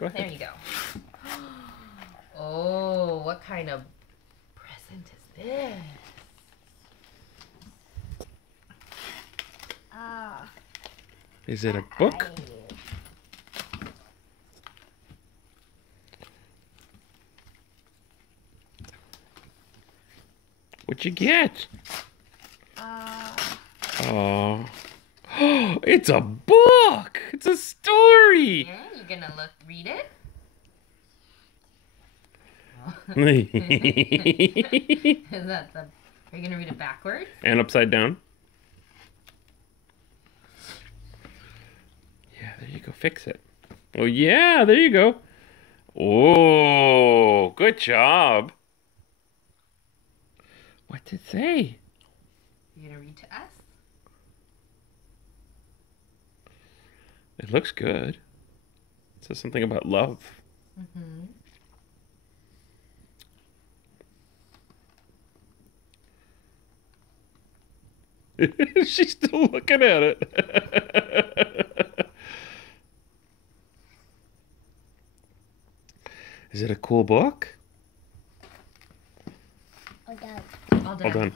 Go ahead. There you go. Oh, what kind of present is this? Is it a book? What'd you get? Oh, it's a book. It's a story. Yeah, you gonna read it? Is that the? Are you gonna read it backwards? And upside down. Yeah, there you go. Fix it. Oh yeah, there you go. Oh, good job. What did it say? You gonna read to us? It looks good. It says something about love. Mm-hmm. She's still looking at it. Is it a cool book? All done. All done. All done.